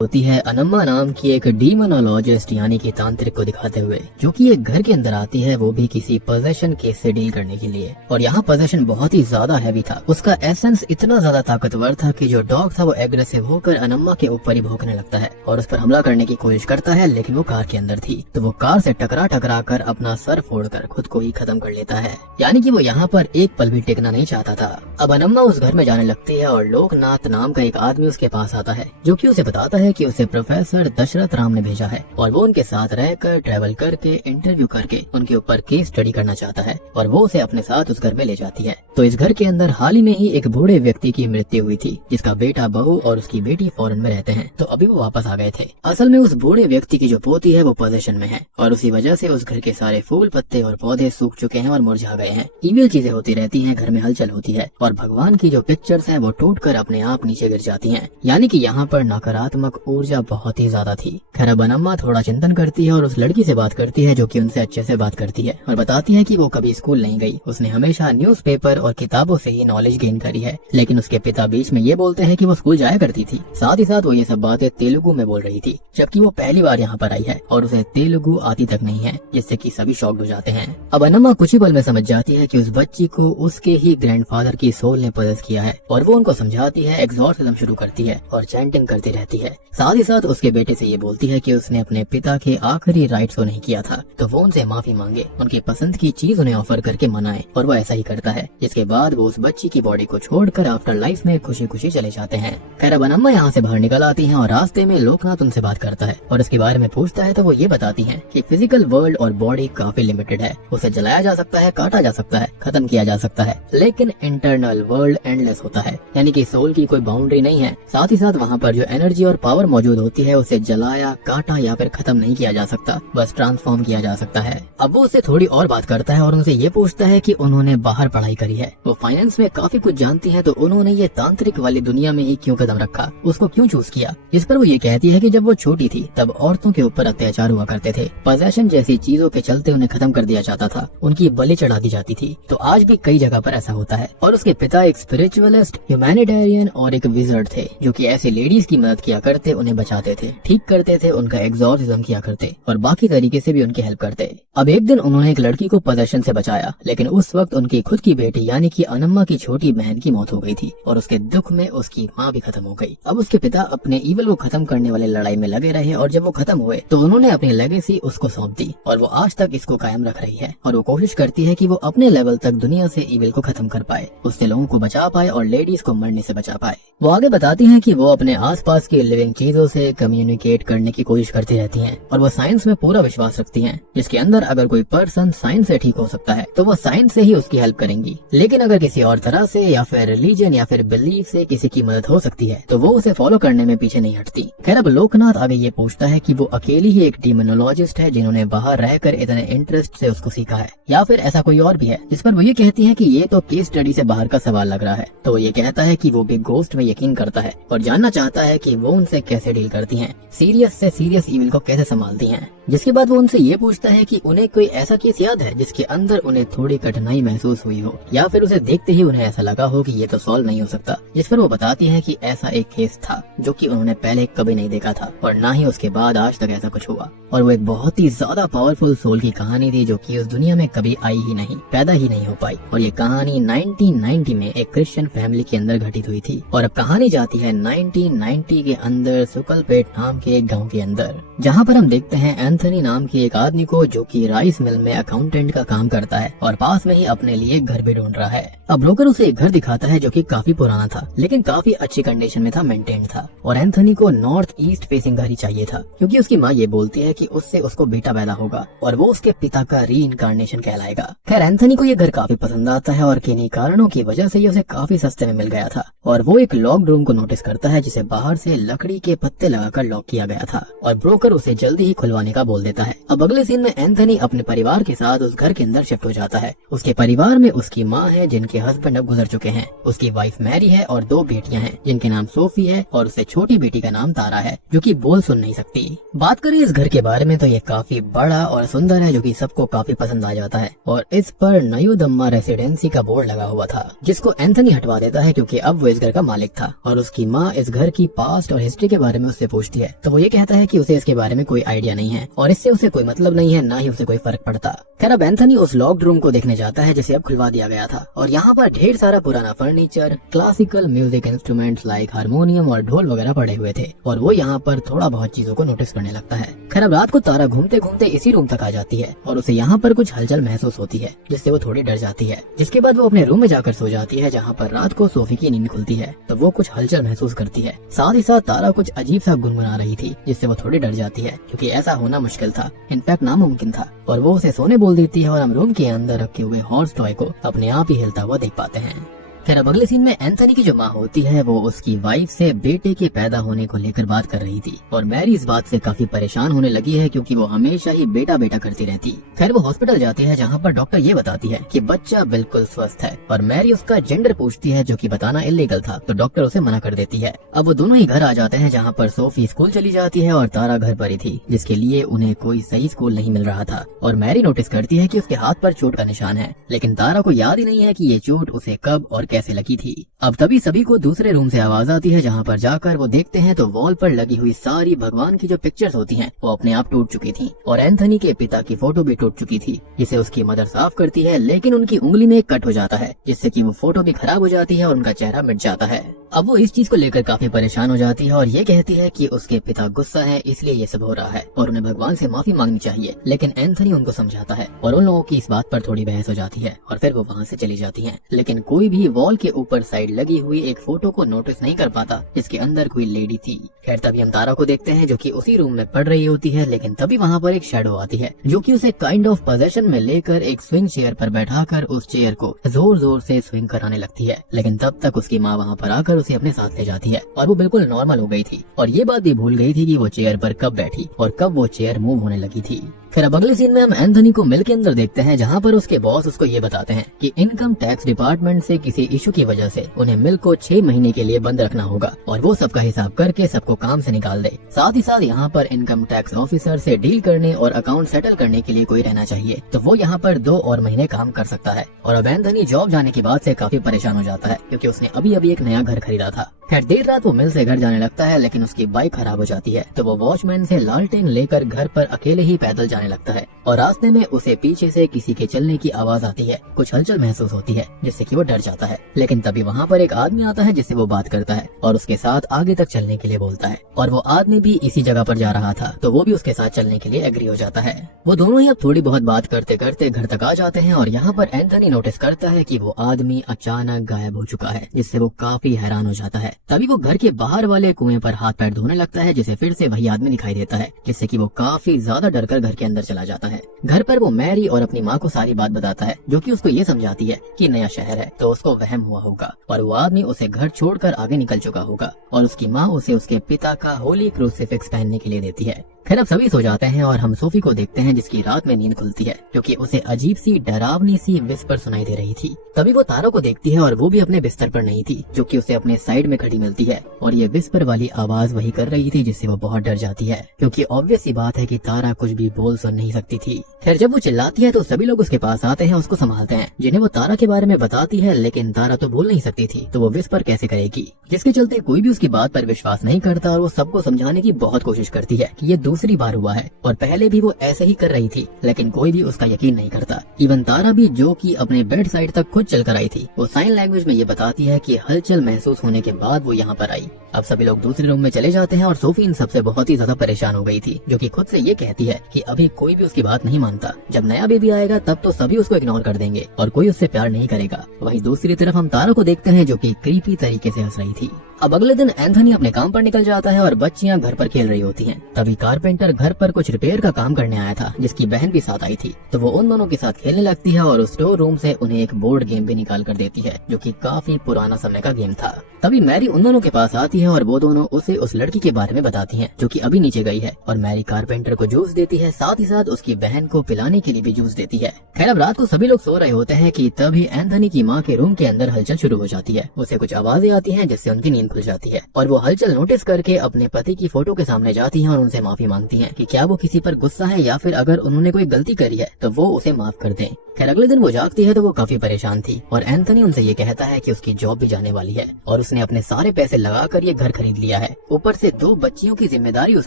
होती है अनम्मा नाम की एक डीमोनोलॉजिस्ट यानी कि तांत्रिक को दिखाते हुए, जो कि एक घर के अंदर आती है, वो भी किसी पोजेशन केस से डील करने के लिए। और यहाँ पोजेशन बहुत ही ज्यादा हैवी था। उसका एसेंस इतना ज्यादा ताकतवर था कि जो डॉग था वो एग्रेसिव होकर अनम्मा के ऊपर ही भौंकने लगता है और उस पर हमला करने की कोशिश करता है, लेकिन वो कार के अंदर थी तो वो कार से टकरा कर अपना सर फोड़कर खुद को ही खत्म कर लेता है। यानी कि वो यहाँ पर एक पल भी टिकना नहीं चाहता था। अब अनम्मा उस घर में जाने लगती है और लोकनाथ नाम का एक आदमी उसके पास आता है, जो कि उसे बताता है कि उसे प्रोफेसर दशरथ राम ने भेजा है और वो उनके साथ रहकर ट्रैवल करके इंटरव्यू करके उनके ऊपर केस स्टडी करना चाहता है और वो उसे अपने साथ उस घर में ले जाती है। तो इस घर के अंदर हाल ही में ही एक बूढ़े व्यक्ति की मृत्यु हुई थी, जिसका बेटा, बहू और उसकी बेटी फॉरेन में रहते हैं, तो अभी वो वापस आ गए थे। असल में उस बूढ़े व्यक्ति की जो पोती है वो पोजीशन में है और उसी वजह से उस घर के सारे फूल, पत्ते और पौधे सूख चुके हैं और मुरझा गए हैं। ईविल चीजें होती रहती हैं, घर में हलचल होती है और भगवान की जो पिक्चर्स है वो टूटकर अपने आप नीचे गिर जाती हैं। यानी कि यहाँ पर नकारात्मक ऊर्जा बहुत ही ज्यादा थी। खैर अब अनम्मा थोड़ा चिंतन करती है और उस लड़की से बात करती है, जो कि उनसे अच्छे से बात करती है और बताती है कि वो कभी स्कूल नहीं गई, उसने हमेशा न्यूज़पेपर और किताबों से ही नॉलेज गेन करी है। लेकिन उसके पिता बीच में ये बोलते हैं कि वो स्कूल जाया करती थी। साथ ही साथ वो ये सब बातें तेलुगु में बोल रही थी, जबकि वो पहली बार यहाँ पर आई है और उसे तेलुगु आती तक नहीं है, जिससे कि सभी शॉक्ड हो जाते हैं। अब अनम्मा कुछ ही पल में समझ जाती है कि उस बच्ची को उसके ही ग्रैंडफादर की सोल ने पजेस किया है और वो उनको समझाती है, एक्सॉर्सिज्म शुरू करती है और चैंटिंग करती रहती है। साथ ही साथ उसके बेटे से ये बोलती है कि उसने अपने पिता के आखिरी राइट्स को नहीं किया था, तो वो उनसे माफी मांगे, उनकी पसंद की चीज उन्हें ऑफर करके मनाए और वो ऐसा ही करता है। जिसके बाद वो उस बच्ची की बॉडी को छोड़कर आफ्टर लाइफ में खुशी खुशी चले जाते हैं। खैर अब अनम्मा यहाँ से बाहर निकल आती हैं और रास्ते में लोकनाथ उनसे बात करता है और इसके बारे में पूछता है, तो वो ये बताती हैं कि फिजिकल वर्ल्ड और बॉडी काफी लिमिटेड है, उसे जलाया जा सकता है, काटा जा सकता है, खत्म किया जा सकता है, लेकिन इंटरनल वर्ल्ड एंडलेस होता है, यानी कि सोल की कोई बाउंड्री नहीं है। साथ ही साथ वहाँ पर जो एनर्जी और पावर मौजूद होती है उसे जलाया, काटा या फिर खत्म नहीं किया जा सकता, बस ट्रांसफॉर्म किया जा सकता है। अब वो उससे थोड़ी और बात करता है और उनसे ये पूछता है कि उन्होंने बाहर पढ़ाई करी है, वो फाइनेंस में काफी कुछ जानती है, तो उन्होंने ये तांत्रिक वाली दुनिया में ही क्यों कदम रखा, उसको क्यों चूज किया। जिस पर वो ये कहती है कि जब वो छोटी थी तब औरतों के ऊपर अत्याचार हुआ करते थे, पोजेशन जैसी चीजों के चलते उन्हें खत्म कर दिया जाता था, उनकी बलि चढ़ा दी जाती थी। तो आज भी कई जगह पर ऐसा होता है। और उसके पिता एक स्पिरिचुअलिस्ट, ह्यूमैनिटेरियन और एक विजर्ड थे, जो कि ऐसी लेडीज की मदद किया करते, उन्हें बचाते थे, ठीक करते थे, उनका एक्सॉर्सिज्म किया करते और बाकी तरीके से भी उनकी हेल्प करते। अब एक दिन उन्होंने एक लड़की को पोजेशन से बचाया, लेकिन उस वक्त उनकी खुद की बेटी यानी कि अनम्मा की छोटी बहन की मौत हो गई थी और उसके दुख में उसकी माँ भी खत्म हो गई। अब उसके पिता अपने ईविल को खत्म करने वाले लड़ाई में लगे रहे और जब वो खत्म हुए तो उन्होंने अपनी लेगेसी उसको सौंप दी और वो आज तक इसको कायम रख रही है और वो कोशिश करती है कि वो अपने लेवल तक दुनिया से ईविल को खत्म कर पाए, उससे लोगों को बचा पाए और लेडीज को मरने से बचा पाए। वो आगे बताती हैं कि वो अपने आसपास की लिविंग चीजों से कम्युनिकेट करने की कोशिश करती रहती हैं और वो साइंस में पूरा विश्वास रखती हैं, जिसके अंदर अगर कोई पर्सन साइंस से ठीक हो सकता है तो वो साइंस से ही उसकी हेल्प करेंगी, लेकिन अगर किसी और तरह से या फिर रिलीजन या फिर बिलीफ से किसी की मदद हो सकती है तो वो उसे फॉलो करने में पीछे नहीं हटती। खैर अब लोकनाथ आगे ये पूछता है कि वो अकेली ही एक डीमोनोलॉजिस्ट है जिन्होंने बाहर रहकर इतने इंटरेस्ट से उसको सीखा है, या फिर ऐसा कोई और भी है। जिस पर वो ये कहती है कि ये तो केस स्टडी से बाहर का सवाल लग रहा है। तो वो ये कहता है कि वो बिग गोस्ट में यकीन करता है और जानना चाहता है कि वो उनसे कैसे डील करती हैं, सीरियस से सीरियस ईविल को कैसे संभालती हैं। जिसके बाद वो उनसे ये पूछता है कि उन्हें कोई ऐसा केस याद है जिसके अंदर उन्हें थोड़ी कठिनाई महसूस हुई हो या फिर उसे देखते ही उन्हें ऐसा लगा हो कि ये तो सॉल्व नहीं हो सकता। जिस पर वो बताती है कि ऐसा एक केस था जो कि उन्होंने पहले कभी नहीं देखा था और ना ही उसके बाद आज तक ऐसा कुछ हुआ, और वो एक बहुत ही ज्यादा पावरफुल सोल की कहानी थी जो कि उस दुनिया में कभी आई ही नहीं, पैदा ही नहीं हो पाई। और ये कहानी 1990 में एक क्रिश्चियन फैमिली के अंदर घटित हुई थी। और अब कहानी जाती है 1990 के अंदर सुकलपेट नाम के एक गाँव के अंदर, जहाँ पर हम देखते हैं एंथनी नाम के एक आदमी को, जो कि राइस मिल में अकाउंटेंट का काम करता है और पास में ही अपने लिए एक घर भी ढूंढ रहा है। अब ब्रोकर उसे एक घर दिखाता है जो कि काफी पुराना था, लेकिन काफी अच्छी कंडीशन में था, मेंटेन था। और एंथनी को नॉर्थ ईस्ट फेसिंग घर ही चाहिए था, क्योंकि उसकी माँ ये बोलती है कि उससे उसको बेटा पैदा होगा और वो उसके पिता का रीइंकार्नेशन कहलाएगा। खैर एंथनी को ये घर काफी पसंद आता है और किन्हीं कारणों की वजह से ये उसे काफी सस्ते में मिल गया था। और वो एक लॉक्ड रूम को नोटिस करता है जिसे बाहर से लकड़ी के पत्ते लगाकर लॉक किया गया था और ब्रोकर उसे जल्दी ही खुलवाने का बोल देता है। अब अगले सीन में एंथनी अपने परिवार के साथ उस घर के अंदर शिफ्ट हो जाता है। उसके परिवार में उसकी माँ है जिनके हस्बैंड अब गुजर चुके हैं, उसकी वाइफ मैरी है और 2 बेटियां हैं जिनके नाम सोफी है और उससे छोटी बेटी का नाम तारा है जो कि बोल सुन नहीं सकती। बात करें इस घर के बारे में तो ये काफी बड़ा और सुंदर है जो कि सबको काफी पसंद आ जाता है और इस पर नयूदम्मा रेसिडेंसी का बोर्ड लगा हुआ था जिसको एंथनी हटवा देता है क्योंकि अब वो इस घर का मालिक था। और उसकी माँ इस घर की पास्ट और हिस्ट्री के बारे में उससे पूछती है तो वो ये कहता है कि उसे इसके बारे में कोई आइडिया नहीं है और इससे उसे कोई मतलब नहीं है, ना ही उसे कोई फर्क पड़ता। खैर अब एंथनी उस लॉक्ड रूम को देखने जाता है जिसे अब खुलवा दिया गया था और यहाँ पर ढेर सारा पुराना furniture, classical music instruments like harmonium और ढोल वगैरह पड़े हुए थे और वो यहाँ पर थोड़ा बहुत चीजों को नोटिस करने लगता है। खैर अब रात को तारा घूमते घूमते इसी रूम तक आ जाती है और उसे यहाँ पर कुछ हलचल महसूस होती है जिससे वो थोड़ी डर जाती है। जिसके बाद वो अपने रूम में जाकर सो जाती है जहाँ पर रात को सोफी की नींद खुलती है तो वो कुछ हलचल महसूस करती है। साथ ही साथ तारा कुछ अजीब सा गुनगुना रही थी जिससे वो थोड़ी डर जाती है क्योंकि ऐसा होना मुश्किल था, इनफैक्ट नामुमकिन था। और वो उसे सोने बोल देती है और हम रूम के अंदर रखे हुए हॉर्स टॉय को अपने आप ही हिलता हुआ देख पाते हैं। खैर अब अगले सीन में एंथनी की जो माँ होती है वो उसकी वाइफ से बेटे के पैदा होने को लेकर बात कर रही थी और मैरी इस बात से काफी परेशान होने लगी है क्योंकि वो हमेशा ही बेटा बेटा करती रहती। खैर वो हॉस्पिटल जाती है जहाँ पर डॉक्टर ये बताती है कि बच्चा बिल्कुल स्वस्थ है और मैरी उसका जेंडर पूछती है जो कि बताना इलीगल था तो डॉक्टर उसे मना कर देती है। अब वो दोनों ही घर आ जाते हैं जहाँ पर सोफी स्कूल चली जाती है और तारा घर पर ही थी जिसके लिए उन्हें कोई सही स्कूल नहीं मिल रहा था। और मैरी नोटिस करती है कि उसके हाथ पर चोट का निशान है लेकिन तारा को याद ही नहीं है कि ये चोट उसे कब और कैसे लगी थी। अब तभी सभी को दूसरे रूम से आवाज आती है जहाँ पर जाकर वो देखते हैं तो वॉल पर लगी हुई सारी भगवान की जो पिक्चर्स होती हैं वो अपने आप टूट चुकी थी और एंथनी के पिता की फोटो भी टूट चुकी थी जिसे उसकी मदर साफ करती है लेकिन उनकी उंगली में कट हो जाता है जिससे कि वो फोटो भी खराब हो जाती है और उनका चेहरा मिट जाता है। अब वो इस चीज को लेकर काफी परेशान हो जाती है और ये कहती है कि उसके पिता गुस्सा है इसलिए ये सब हो रहा है और उन्हें भगवान से माफी मांगनी चाहिए। लेकिन एंथनी उनको समझाता है और उन लोगों की इस बात पर थोड़ी बहस हो जाती है और फिर वो वहाँ से चली जाती हैं। लेकिन कोई भी वॉल के ऊपर साइड लगी हुई एक फोटो को नोटिस नहीं कर पाता जिसके अंदर कोई लेडी थी। खैर तभी हम तारा को देखते हैं जो कि उसी रूम में पढ़ रही होती है लेकिन तभी वहाँ पर एक शैडो आती है जो कि उसे काइंड ऑफ पोजेशन में लेकर एक स्विंग चेयर पर बैठाकर उस चेयर को जोर जोर से स्विंग कराने लगती है। लेकिन तब तक उसकी माँ वहाँ पर आकर उसे अपने साथ ले जाती है और वो बिल्कुल नॉर्मल हो गई थी और ये बात भी भूल गई थी कि वो चेयर पर कब बैठी और कब वो चेयर मूव होने लगी थी। फिर अब अगले सीन में हम एंथनी को मिल के अंदर देखते हैं जहाँ पर उसके बॉस उसको ये बताते हैं कि इनकम टैक्स डिपार्टमेंट से किसी इशू की वजह से उन्हें मिल को 6 महीने के लिए बंद रखना होगा और वो सबका हिसाब करके सबको काम से निकाल दे। साथ ही साथ यहाँ पर इनकम टैक्स ऑफिसर से डील करने और अकाउंट सेटल करने के लिए कोई रहना चाहिए तो वो यहाँ पर 2 और महीने काम कर सकता है। और अब एंथनी जॉब जाने की बात से काफी परेशान हो जाता है क्योंकि उसने अभी अभी एक नया घर खरीदा था। खैर देर रात वो मिल से घर जाने लगता है लेकिन उसकी बाइक खराब हो जाती है तो वो वॉचमैन से लालटेन लेकर घर पर अकेले ही पैदल जाने लगता है और रास्ते में उसे पीछे से किसी के चलने की आवाज आती है, कुछ हलचल महसूस होती है जिससे कि वो डर जाता है। लेकिन तभी वहाँ पर एक आदमी आता है जिससे वो बात करता है और उसके साथ आगे तक चलने के लिए बोलता है और वो आदमी भी इसी जगह पर जा रहा था तो वो भी उसके साथ चलने के लिए एग्री हो जाता है। वो दोनों ही अब थोड़ी बहुत बात करते करते घर तक आ जाते हैं और यहाँ पर एंथनी नोटिस करता है कि वो आदमी अचानक गायब हो चुका है जिससे वो काफी हैरान हो जाता है। तभी वो घर के बाहर वाले कुएं पर हाथ पैर धोने लगता है जिसे फिर से वही आदमी दिखाई देता है जिससे कि वो काफी ज्यादा डरकर घर के अंदर चला जाता है। घर पर वो मैरी और अपनी माँ को सारी बात बताता है जो कि उसको ये समझाती है कि नया शहर है तो उसको वहम हुआ होगा और वो आदमी उसे घर छोड़कर आगे निकल चुका होगा और उसकी माँ उसे उसके पिता का होली क्रूसिफिक्स पहनने के लिए देती है। खैर अब सभी सो जाते हैं और हम सोफी को देखते हैं जिसकी रात में नींद खुलती है क्योंकि उसे अजीब सी डरावनी सी विस्पर सुनाई दे रही थी। तभी वो तारा को देखती है और वो भी अपने बिस्तर पर नहीं थी जो कि उसे अपने साइड में खड़ी मिलती है और ये विस्पर वाली आवाज वही कर रही थी जिससे वो बहुत डर जाती है क्योंकि ऑब्वियस सी बात है कि तारा कुछ भी बोल सुन नहीं सकती थी। खैर जब वो चिल्लाती है तो सभी लोग उसके पास आते हैं, उसको संभालते हैं, जिन्हें वो तारा के बारे में बताती है लेकिन तारा तो बोल नहीं सकती थी तो वो विस्पर कैसे करेगी, जिसके चलते कोई भी उसकी बात पर विश्वास नहीं करता और वो सबको समझाने की बहुत कोशिश करती है कि ये दूसरी बार हुआ है और पहले भी वो ऐसे ही कर रही थी लेकिन कोई भी उसका यकीन नहीं करता। इवन तारा भी जो कि अपने बेड साइड तक खुद चल कर आई थी वो साइन लैंग्वेज में ये बताती है कि हलचल महसूस होने के बाद वो यहाँ पर आई। अब सभी लोग दूसरे रूम में चले जाते हैं और सोफी इन सबसे बहुत ही ज्यादा परेशान हो गई थी जो कि खुद से ये कहती है कि अभी कोई भी उसकी बात नहीं मानता, जब नया बेबी आएगा तब तो सभी उसको इग्नोर कर देंगे और कोई उससे प्यार नहीं करेगा। वहीं दूसरी तरफ हम तारा को देखते हैं जो कि क्रीपी तरीके से हंस रही थी। अब अगले दिन एंथनी अपने काम पर निकल जाता है और बच्चियां घर पर खेल रही होती हैं। तभी कारपेट कारपेंटर घर पर कुछ रिपेयर का काम करने आया था, जिसकी बहन भी साथ आई थी। तो वो उन दोनों के साथ खेलने लगती है और उस स्टोर रूम से उन्हें एक बोर्ड गेम भी निकाल कर देती है, जो कि काफी पुराना समय का गेम था। तभी मैरी उन दोनों के पास आती है और वो दोनों उसे उस लड़की के बारे में बताती हैं, जो कि अभी नीचे गई है। और मैरी कारपेंटर को जूस देती है, साथ ही साथ उसकी बहन को पिलाने के लिए भी जूस देती है। खैर अब रात को सभी लोग सो रहे होते हैं कि तभी एंथनी की माँ के रूम के अंदर हलचल शुरू हो जाती है। उसे कुछ आवाजें आती हैं जिससे उनकी नींद खुल जाती है और वो हलचल नोटिस करके अपने पति की फोटो के सामने जाती हैं और उनसे माफी मांगती हैं कि क्या वो किसी पर गुस्सा है या फिर अगर उन्होंने कोई गलती करी है तो वो उसे माफ कर दें। खैर अगले दिन वो जागती है तो वो काफी परेशान थी और एंथनी उनसे ये कहता है कि उसकी जॉब भी जाने वाली है और उसने अपने सारे पैसे लगाकर ये घर खरीद लिया है। ऊपर से 2 बच्चियों की जिम्मेदारी उस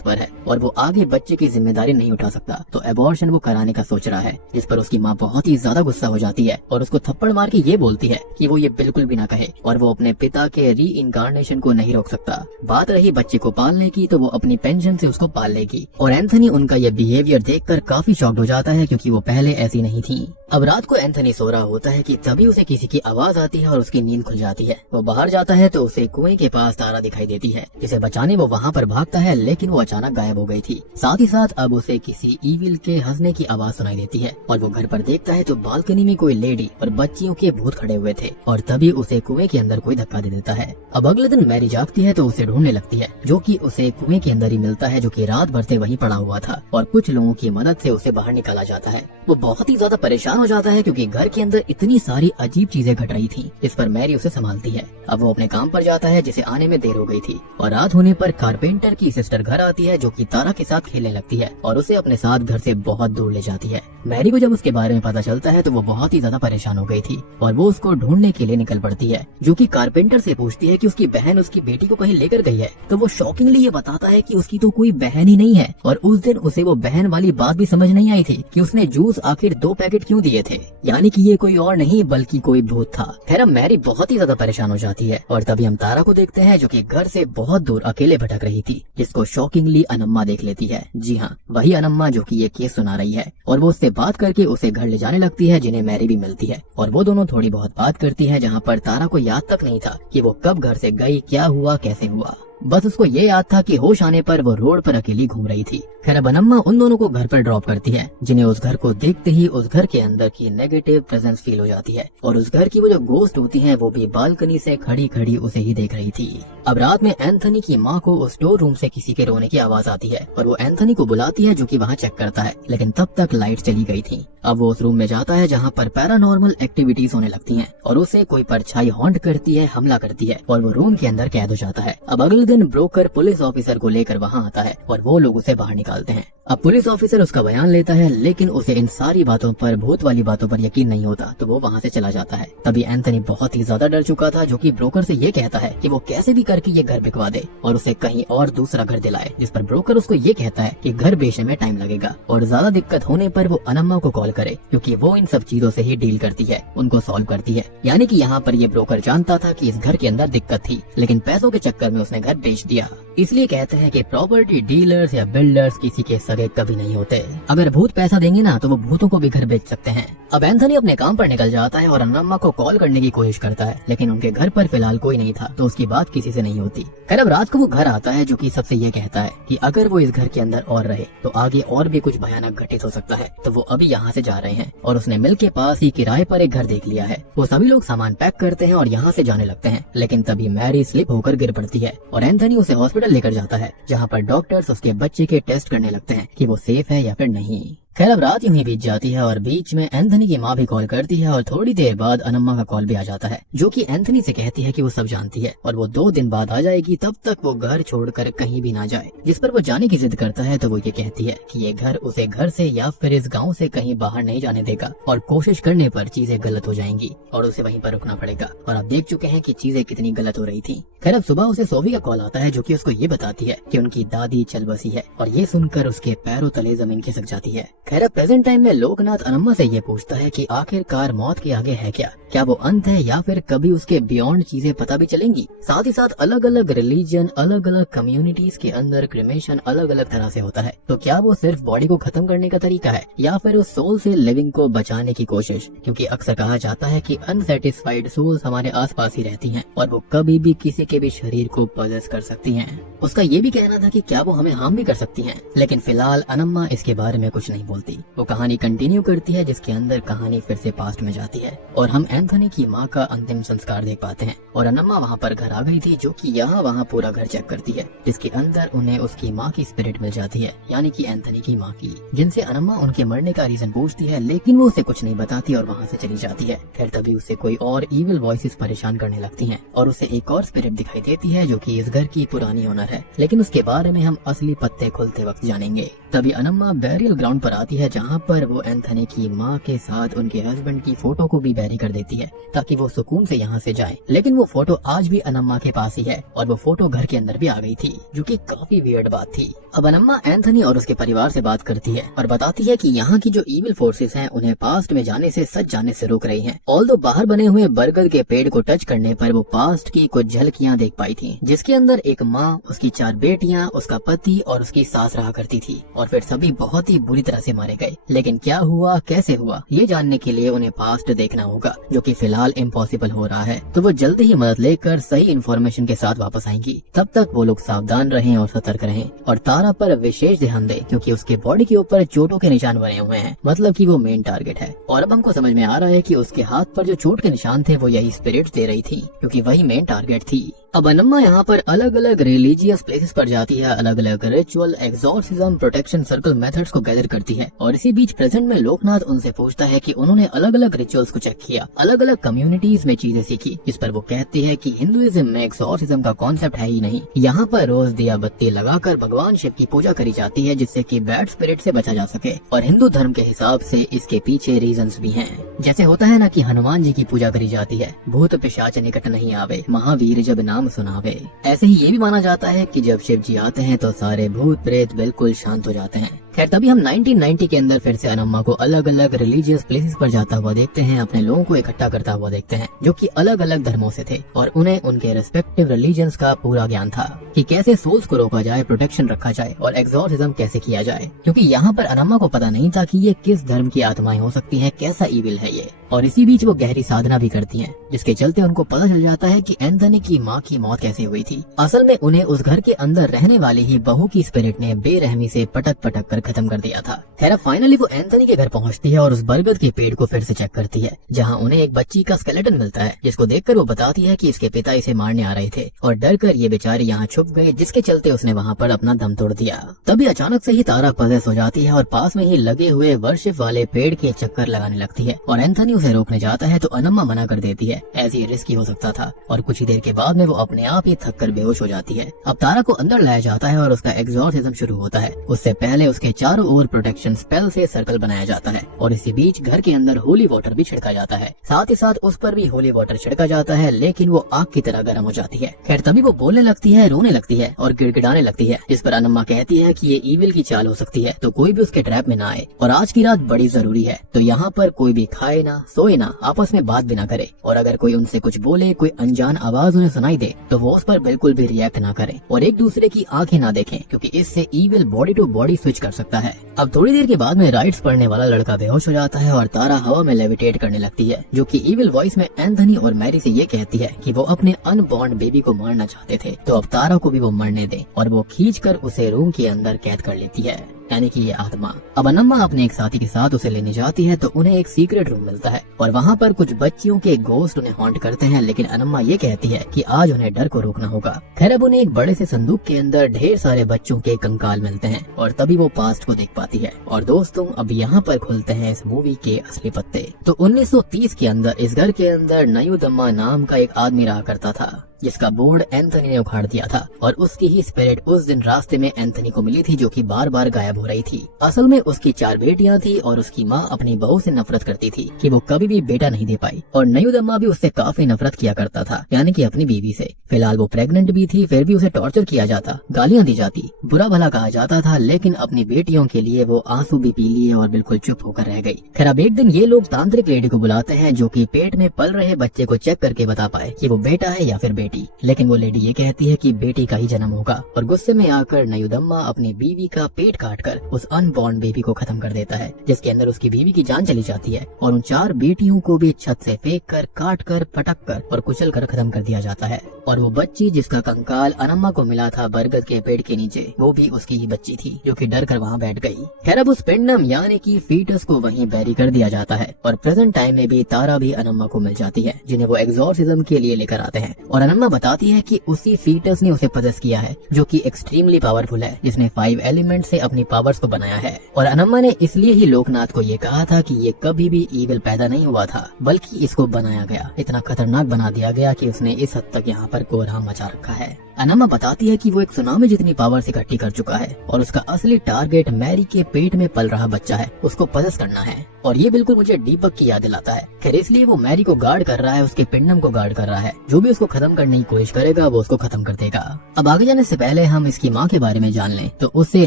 पर है और वो आगे बच्चे की जिम्मेदारी नहीं उठा सकता, तो एबॉर्शन वो कराने का सोच रहा है। जिस पर उसकी माँ बहुत ही ज्यादा गुस्सा हो जाती है और उसको थप्पड़ मार के ये बोलती है कि वो ये बिल्कुल भी ना कहे और वो अपने पिता के री इनकारनेशन को नहीं रोक सकता। बात रही बच्चे को पालने की तो वो अपनी पेंशन से उसको पाल लेगी। और एंथनी उनका ये बिहेवियर देखकर काफी शॉक्ड हो जाता है, क्योंकि वो पहले ऐसी नहीं थी। अब रात को एंथनी सो रहा होता है कि तभी उसे किसी की आवाज आती है और उसकी नींद खुल जाती है। वो बाहर जाता है तो उसे कुएं के पास तारा दिखाई देती है, जिसे बचाने वो वहाँ पर भागता है, लेकिन वो अचानक गायब हो गई थी। साथ ही साथ अब उसे किसी ईविल के हंसने की आवाज सुनाई देती है और वो घर पर देखता है तो बालकनी में कोई लेडी और बच्चियों के भूत खड़े हुए थे और तभी उसे कुएं के अंदर कोई धक्का दे देता है। अब अगले दिन मैरी जागती है तो उसे ढूंढने लगती है, जो कि उसे कुएं के अंदर ही मिलता है, जो कि रात भर से वहीं पड़ा हुआ था और कुछ लोगों की मदद से उसे बाहर निकाला जाता है। वो बहुत ही ज्यादा परेशान हो जाता है क्योंकि घर के अंदर इतनी सारी अजीब चीजें घट रही थी। इस पर मैरी उसे संभालती है। अब वो अपने काम पर जाता है, जिसे आने में देर हो गई थी और रात होने पर कारपेंटर की सिस्टर घर आती है, जो कि तारा के साथ खेलने लगती है और उसे अपने साथ घर से बहुत दूर ले जाती है। मैरी को जब उसके बारे में पता चलता है तो वो बहुत ही ज्यादा परेशान हो गई थी और वो उसको ढूंढने के लिए निकल पड़ती है, जो कि कारपेंटर से पूछती है कि उसकी बहन उसकी बेटी को कहीं लेकर गई है। तो वो शॉकिंगली ये बताता है कि उसकी तो कोई बहन ही नहीं है और उस दिन उसे वो बहन वाली बात भी समझ नहीं आई थी कि उसने जूस आखिर 2 पैकेट क्यों दिए थे, यानी कि ये कोई और नहीं बल्कि कोई भूत था। खैर अब मैरी बहुत ही ज्यादा परेशान हो जाती है और तभी हम तारा को देखते हैं, जो कि घर से बहुत दूर अकेले भटक रही थी, जिसको शॉकिंगली अनम्मा देख लेती है। जी हाँ, वही अनम्मा जो कि ये केस सुना रही है और वो उससे बात करके उसे घर ले जाने लगती है, जिन्हें मैरी भी मिलती है और वो दोनों थोड़ी बहुत बात करती है, जहाँ पर तारा को याद तक नहीं था कि वो कब घर से गई, क्या हुआ, कैसे हुआ। बस उसको ये याद था कि होश आने पर वो रोड पर अकेली घूम रही थी। खैर अब अनम्मा उन दोनों को घर पर ड्रॉप करती है, जिन्हें उस घर को देखते ही उस घर के अंदर की नेगेटिव प्रेजेंस फील हो जाती है और उस घर की वो जो गोस्ट होती है वो भी बालकनी से खड़ी खड़ी उसे ही देख रही थी। अब रात में एंथनी की माँ को उस स्टोर रूम से किसी के रोने की आवाज आती है और वो एंथनी को बुलाती है, जो कि वहाँ चेक करता है, लेकिन तब तक लाइट चली गई थी। अब वो उस रूम में जाता है जहाँ पर पैरानॉर्मल एक्टिविटीज होने लगती हैं और उसे कोई परछाई हॉन्ट करती है, हमला करती है और वो रूम के अंदर कैद हो जाता है। अब अगले दिन ब्रोकर पुलिस ऑफिसर को लेकर वहाँ आता है और वो लोग उसे बाहर निकालते हैं। अब पुलिस ऑफिसर उसका बयान लेता है, लेकिन उसे इन सारी बातों पर, भूत वाली बातों पर यकीन नहीं होता, तो वो वहाँ से चला जाता है। तभी एंथनी बहुत ही ज्यादा डर चुका था, जो कि ब्रोकर से ये कहता है कि वो कैसे भी करके ये घर बिकवा दे और उसे कहीं और दूसरा घर दिलाए, जिस पर ब्रोकर उसको ये कहता है कि घर बेचने में टाइम लगेगा और ज्यादा दिक्कत होने पर वो अनम्मा को कॉल करे, क्योंकि वो इन सब चीजों से ही डील करती है, उनको सॉल्व करती है। यानी कि यहाँ पर ये ब्रोकर जानता था कि इस घर के अंदर दिक्कत थी, लेकिन पैसों के चक्कर में उसने घर बेच दिया। इसलिए कहते हैं कि प्रॉपर्टी डीलर्स या बिल्डर्स किसी के सगे कभी नहीं होते। अगर भूत पैसा देंगे ना तो वो भूतों को भी घर बेच सकते हैं। अब एंथनी अपने काम पर निकल जाता है और अनम्मा को कॉल करने की कोशिश करता है, लेकिन उनके घर पर फिलहाल कोई नहीं था, तो उसकी बात किसी से नहीं होती। खैर अब रात को वो घर आता है, जो कि सबसे ये कहता है कि अगर वो इस घर के अंदर और रहे तो आगे और भी कुछ भयानक घटित हो सकता है, तो वो अभी यहाँ से जा रहे हैं और उसने मिल के पास ही किराए पर एक घर देख लिया है। वो सभी लोग सामान पैक करते हैं और यहाँ से जाने लगते हैं, लेकिन तभी मैरी स्लिप होकर गिर पड़ती है और एंथनी उसे हॉस्पिटल लेकर जाता है, जहाँ पर डॉक्टर्स उसके बच्चे के टेस्ट करने लगते हैं कि वो सेफ है या फिर नहीं। खैर अब रात यूं ही बीत जाती है और बीच में एंथनी की माँ भी कॉल करती है और थोड़ी देर बाद अनम्मा का कॉल भी आ जाता है, जो कि एंथनी से कहती है कि वो सब जानती है और वो 2 दिन बाद आ जाएगी, तब तक वो घर छोड़कर कहीं भी ना जाए। जिस पर वो जाने की जिद करता है तो वो ये कहती है कि ये घर उसे घर से या फिर इस गाँव से कहीं बाहर नहीं जाने देगा और कोशिश करने पर चीजें गलत हो जाएंगी और उसे वहीं पर रुकना पड़ेगा। और आप देख चुके हैं कि चीजें कितनी गलत हो रही थी। खैर अब सुबह उसे सोफी का कॉल आता है, जो कि उसको ये बताती है कि उनकी दादी चल बसी है और ये सुनकर उसके पैरों तले जमीन खिसक जाती है खैर प्रेजेंट टाइम में लोकनाथ अनम्मा से ये पूछता है कि आखिरकार मौत के आगे है क्या वो अंत है या फिर कभी उसके बियॉन्ड चीजें पता भी चलेंगी। साथ ही साथ अलग अलग रिलीजन, अलग अलग कम्युनिटीज के अंदर क्रिमेशन अलग अलग तरह से होता है, तो क्या वो सिर्फ बॉडी को खत्म करने का तरीका है या फिर उस सोल से लिविंग को बचाने की कोशिश। क्योंकि अक्सर कहा जाता है कि अनसेटिस्फाइड सोल्स हमारे आसपास ही रहती हैं और वो कभी भी किसी के भी शरीर को पजेस कर सकती हैं। उसका ये भी कहना था कि क्या वो हमें हार्म भी कर सकती हैं, लेकिन फिलहाल अनम्मा इसके बारे में कुछ नहीं बोलती। वो कहानी कंटिन्यू करती है जिसके अंदर कहानी फिर से पास्ट में जाती है और हम एंथनी की माँ का अंतिम संस्कार देख पाते हैं। और अनम्मा वहाँ पर घर आ गई थी, जो कि यहाँ वहाँ पूरा घर चेक करती है, जिसके अंदर उन्हें उसकी माँ की स्पिरिट मिल जाती है, यानी कि एंथनी की माँ की, जिनसे अनम्मा उनके मरने का रीजन पूछती है, लेकिन वो उसे कुछ नहीं बताती और वहाँ से चली जाती है। खैर तभी उसे कोई और इविल वॉइसेस परेशान करने लगती हैं और उसे एक और स्पिरिट दिखाई देती है जो कि इस घर की पुरानी ओनर है, लेकिन उसके बारे में हम असली पत्ते खुलते वक्त जानेंगे। तभी अनम्मा बैरियल ग्राउंड पर आती है जहाँ पर वो एंथनी की माँ के साथ उनके हस्बैंड की फोटो को भी बैरी कर देती है ताकि वो सुकून से यहाँ से जाए। लेकिन वो फोटो आज भी अनम्मा के पास ही है और वो फोटो घर के अंदर भी आ गई थी, जो कि काफी वियर्ड बात थी। अब अनम्मा एंथनी और उसके परिवार से बात करती है और बताती है कि यहाँ की जो इविल फोर्सेस हैं उन्हें पास्ट में जाने से सच जाने से रोक रही हैं। ऑल्दो बाहर बने हुए बरगद के पेड़ को टच करने पर वो पास्ट की कुछ झलकियाँ देख पाई थी, जिसके अंदर एक माँ, उसकी 4 बेटियाँ, उसका पति और उसकी सास रहा करती थी और फिर सभी बहुत ही बुरी तरह से मारे गए। लेकिन क्या हुआ, कैसे हुआ, ये जानने के लिए उन्हें पास्ट देखना होगा, जो कि फिलहाल इम्पॉसिबल हो रहा है। तो वो जल्दी ही मदद लेकर सही इन्फॉर्मेशन के साथ वापस आएंगी। तब तक वो लोग सावधान रहें और सतर्क रहें और तारा पर विशेष ध्यान दें, क्योंकि उसके बॉडी के ऊपर चोटों के निशान बने हुए हैं, मतलब कि वो मेन टारगेट है। और अब हमको समझ में आ रहा है कि उसके हाथ पर जो चोट के निशान थे वो यही स्पिरिट्स दे रही थी, क्योंकि वही मेन टारगेट थी। अब अनम्मा यहाँ पर अलग अलग रिलीजियस प्लेसेस पर जाती है, अलग अलग ritual, exorcism, protection circle methods को गैदर करती है। और इसी बीच प्रेजेंट में लोकनाथ उनसे पूछता है कि उन्होंने अलग अलग रिचुअल्स को चेक किया, अलग अलग कम्युनिटीज में चीजें सीखी, जिस पर वो कहती है कि हिंदुइज्म में एक्सॉर्सिज्म का कॉन्सेप्ट है ही नहीं। यहाँ पर रोज दिया बत्ती लगाकर भगवान शिव की पूजा करी जाती है, जिससे कि बैड स्पिरिट से बचा जा सके। और हिंदू धर्म के हिसाब से इसके पीछे रीजंस भी हैं। जैसे होता है ना कि हनुमान जी की पूजा करी जाती है, भूत पिशाच निकट नहीं आवे, महावीर जब नाम सुनावे। ऐसे ही ये भी माना जाता है कि जब शिव जी आते हैं तो सारे भूत प्रेत बिल्कुल शांत हो जाते हैं। खैर तभी हम 1990 के अंदर फिर से अनम्मा को अलग अलग रिलीजियस प्लेसेस पर जाता हुआ देखते हैं, अपने लोगों को इकट्ठा करता हुआ देखते हैं, जो कि अलग अलग धर्मों से थे और उन्हें उनके रेस्पेक्टिव रिलीजन्स का पूरा ज्ञान था कि कैसे सोल्स को रोका जाए, प्रोटेक्शन रखा जाए और एक्सॉर्सिज्म कैसे किया जाए। क्योंकि यहाँ पर अनम्मा को पता नहीं था कि ये किस धर्म की आत्माएं हो सकती हैं, कैसा इविल है ये। और इसी बीच वो गहरी साधना भी करती हैं, जिसके चलते उनको पता चल जाता है कि एंथनी की माँ की मौत कैसे हुई थी। असल में उन्हें उस घर के अंदर रहने वाली ही बहू की स्पिरिट ने बेरहमी से पटक पटक कर खत्म कर दिया था। खैर फाइनली वो एंथनी के घर पहुंचती है और उस बरगद के पेड़ को फिर से चेक करती है, जहां उन्हें एक बच्ची का स्केलेटन मिलता है, जिसको देखकर वो बताती है कि इसके पिता इसे मारने आ रहे थे और डर कर ये बेचारे यहाँ छुप गए, जिसके चलते उसने वहाँ पर अपना दम तोड़ दिया। तभी अचानक से ही तारा पजेस हो जाती है और पास में ही लगे हुए वर्शिप वाले पेड़ के चक्कर लगाने लगती है और एंथनी उसे रोकने जाता है तो अनम्मा मना कर देती है, ऐसे ही रिस्की हो सकता था। और कुछ ही देर के बाद में वो अपने आप ही थक कर बेहोश हो जाती है। अब तारा को अंदर लाया जाता है और उसका एक्सॉर्सिज्म शुरू होता है। उससे पहले उसके चारों ओर प्रोटेक्शन स्पेल से सर्कल बनाया जाता है और इसी बीच घर के अंदर होली वाटर भी छिड़का जाता है। साथ ही साथ उस पर भी होली वाटर छिड़का जाता है, लेकिन वो आग की तरह गर्म हो जाती है। खैर तभी वो बोलने लगती है, रोने लगती है और गिड़गिड़ाने लगती है, जिस पर अनम्मा कहती है कि ये इविल की चाल हो सकती है, तो कोई भी उसके ट्रैप में ना आए और आज की रात बड़ी जरूरी है, तो यहाँ पर कोई भी खाए ना, सोए ना, आपस में बात भी ना करे और अगर कोई उनसे कुछ बोले, कोई अनजान आवाज उन्हें सुनाई दे तो वो उस पर बिल्कुल भी रिएक्ट ना करें और एक दूसरे की आंखें ना देखें, क्योंकि इससे evil body to body switch कर सकता है। अब थोड़ी देर के बाद में राइट्स पढ़ने वाला लड़का बेहोश हो जाता है और तारा हवा में लेविटेट करने लगती है, जो कि इविल वॉइस में एंथनी और मैरी से ये कहती है कि वो अपने अनबॉर्न बेबी को मारना चाहते थे, तो अब तारा को भी वो मरने दे और वो खींचकर उसे रूम के अंदर कैद कर लेती है, यानी कि ये आत्मा। अब अनम्मा अपने एक साथी के साथ उसे लेने जाती है तो उन्हें एक सीक्रेट रूम मिलता है और वहाँ पर कुछ बच्चियों के गोस्ट उन्हें हॉन्ट करते हैं, लेकिन अनम्मा ये कहती है कि आज उन्हें डर को रोकना होगा। खैर अब उन्हें एक बड़े से संदूक के अंदर ढेर सारे बच्चों के कंकाल मिलते हैं और तभी वो पास्ट को देख पाती है। और दोस्तों अब यहाँ पर खुलते हैं इस मूवी के असली पत्ते। तो 1930 के अंदर इस घर के अंदर नयूदम्मा नाम का एक आदमी रहा करता था, जिसका बोर्ड एंथनी ने उखाड़ दिया था और उसकी ही स्पिरिट उस दिन रास्ते में एंथनी को मिली थी, जो कि बार बार गायब हो रही थी। असल में उसकी 4 बेटियां थी और उसकी माँ अपनी बहू से नफरत करती थी कि वो कभी भी बेटा नहीं दे पाई, और नयूदम्मा भी उससे काफी नफरत किया करता था, यानी कि अपनी बीवी से। फिलहाल वो प्रेग्नेंट भी थी, फिर भी उसे टॉर्चर किया जाता, गालियां दी जाती, बुरा भला कहा जाता था, लेकिन अपनी बेटियों के लिए वो आंसू भी पी लिए और बिल्कुल चुप होकर रह गई। खैर अब एक दिन ये लोग तांत्रिक लेडी को बुलाते हैं, जो कि पेट में पल रहे बच्चे को चेक करके बता पाए कि वो बेटा है या फिर बेटी। लेकिन वो लेडी ये कहती है कि बेटी का ही जन्म होगा, और गुस्से में आकर नयूदम्मा अपनी बीवी का पेट काटकर उस अनबॉर्न बेबी को खत्म कर देता है, जिसके अंदर उसकी बीवी की जान चली जाती है, और उन 4 बेटियों को भी छत से फेंक कर, काट कर, पटक कर और कुचल कर खत्म कर दिया जाता है। और वो बच्ची जिसका कंकाल अनम्मा को मिला था बरगद के पेड़ के नीचे, वो भी उसकी ही बच्ची थी, जो कि डर कर वहाँ बैठ गई। खैर अब उस पिंडम यानी कि फीटस को वहीं बैरी कर दिया जाता है, और प्रेजेंट टाइम में भी तारा भी अनम्मा को मिल जाती है, जिन्हें वो एग्जॉर्सिज्म के लिए लेकर आते हैं। और अनम्मा बताती है कि उसी फीटस ने उसे पजेस किया है, जो कि एक्सट्रीमली पावरफुल है, जिसने 5 एलिमेंट से अपनी पावर्स को बनाया है। और अनम्मा ने इसलिए ही लोकनाथ को ये कहा था कि ये कभी भी ईविल पैदा नहीं हुआ था, बल्कि इसको बनाया गया, इतना खतरनाक बना दिया गया कि उसने इस हद तक यहाँ पर कोहराम मचा रखा है। अनम्मा बताती है कि वो एक सुनामी जितनी पावर्स इकट्ठी कर चुका है, और उसका असली टारगेट मैरी के पेट में पल रहा बच्चा है, उसको पजेस करना है। और ये बिल्कुल मुझे दीपक की याद दिलाता है। खैर इसलिए वो मैरी को गार्ड कर रहा है, उसके पिंडम को गार्ड कर रहा है। जो भी उसको खत्म करने की कोशिश करेगा वो उसको खत्म कर देगा। अब आगे जाने से पहले हम इसकी माँ के बारे में जान लें, तो उसे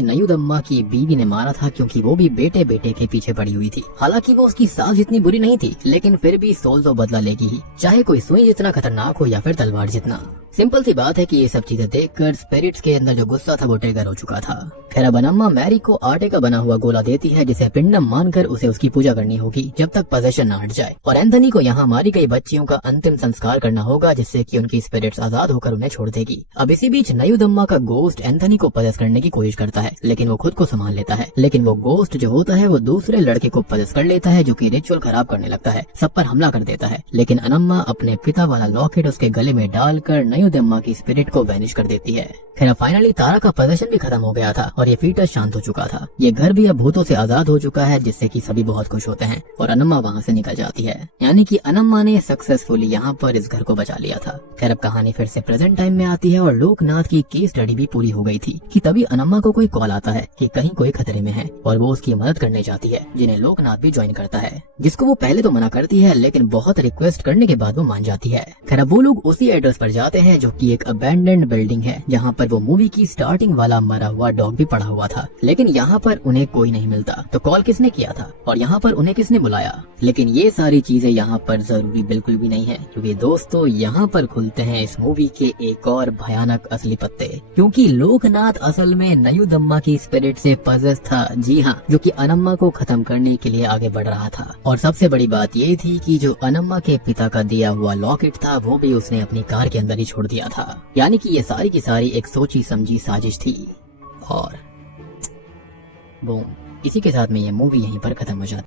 नयूदम्मा की बीवी ने मारा था, क्योंकि वो भी बेटे बेटे के पीछे पड़ी हुई थी। हालांकि वो उसकी सास जितनी बुरी नहीं थी, लेकिन फिर भी सोल तो बदला लेगी ही, चाहे कोई सुई जितना खतरनाक हो या फिर तलवार जितना। सिंपल सी बात है कि ये सब चीजें देखकर स्पिरिट्स के अंदर जो गुस्सा था वो ट्रिगर हो चुका था। खैर अब अनम्मा मैरी को आटे का बना हुआ गोला देती है, जिसे पिंडम मानकर उसे उसकी पूजा करनी होगी जब तक पोजेशन न हट जाए। और एंथनी को यहाँ मारी गई बच्चियों का अंतिम संस्कार करना होगा, जिससे कि उनकी स्पिरिट्स आजाद होकर उन्हें छोड़ देगी। अब इसी बीच नयूदम्मा का गोस्ट एंथनी को पोजेस करने की कोशिश करता है, लेकिन वो खुद को संभाल लेता है। लेकिन वो गोस्ट जो होता है वो दूसरे लड़के को पोजेस कर लेता है, जो कि रिचुअल खराब करने लगता है, सब पर हमला कर देता है। लेकिन अनम्मा अपने पिता वाला लॉकेट उसके गले में डालकर नयूदम्मा की स्पिरिट को वैनिश कर देती है। खैर फाइनली तारा का पोजेशन भी खत्म हो गया था और ये फीटस शांत हो चुका था। ये घर भी अब भूतों से आजाद हो चुका है, जिससे कि सभी बहुत खुश होते हैं और अनम्मा वहाँ से निकल जाती है। यानी कि अनम्मा ने सक्सेसफुली यहाँ पर इस घर को बचा लिया था। खैर अब कहानी फिर से प्रेजेंट टाइम में आती है और लोकनाथ की केस स्टडी भी पूरी हो गई थी कि तभी अनम्मा को कोई कॉल आता है कि कहीं कोई खतरे में है और वो उसकी मदद करने जाती है, जिन्हें लोकनाथ भी ज्वाइन करता है, जिसको वो पहले तो मना करती है, लेकिन बहुत रिक्वेस्ट करने के बाद वो मान जाती है। खैर अब वो लोग उसी एड्रेस पर जाते हैं, जो कि एक अबैंडन्ड बिल्डिंग है, जहाँ पर वो मूवी की स्टार्टिंग वाला मरा हुआ डॉग भी पड़ा हुआ था। लेकिन यहाँ पर उन्हें कोई नहीं मिलता, तो कॉल किसने किया था और यहाँ पर उन्हें किसने बुलाया? लेकिन ये सारी चीजें यहाँ पर जरूरी बिल्कुल भी नहीं है, क्योंकि दोस्तों यहाँ पर खुलते हैं इस मूवी के एक और भयानक असली पत्ते। क्योंकि लोकनाथ असल में नयूदम्मा की स्पिरिट से पजेस था, जी हाँ, जो कि अनम्मा को खत्म करने के लिए आगे बढ़ रहा था। और सबसे बड़ी बात ये थी कि जो अनम्मा के पिता का दिया हुआ लॉकेट था वो भी उसने अपनी कार के अंदर ही छोड़ दिया था। यानी कि ये सारी की सारी एक सोची समझी साजिश थी। और बूम, इसी के साथ में ये मूवी यहीं पर खत्म हो जाती।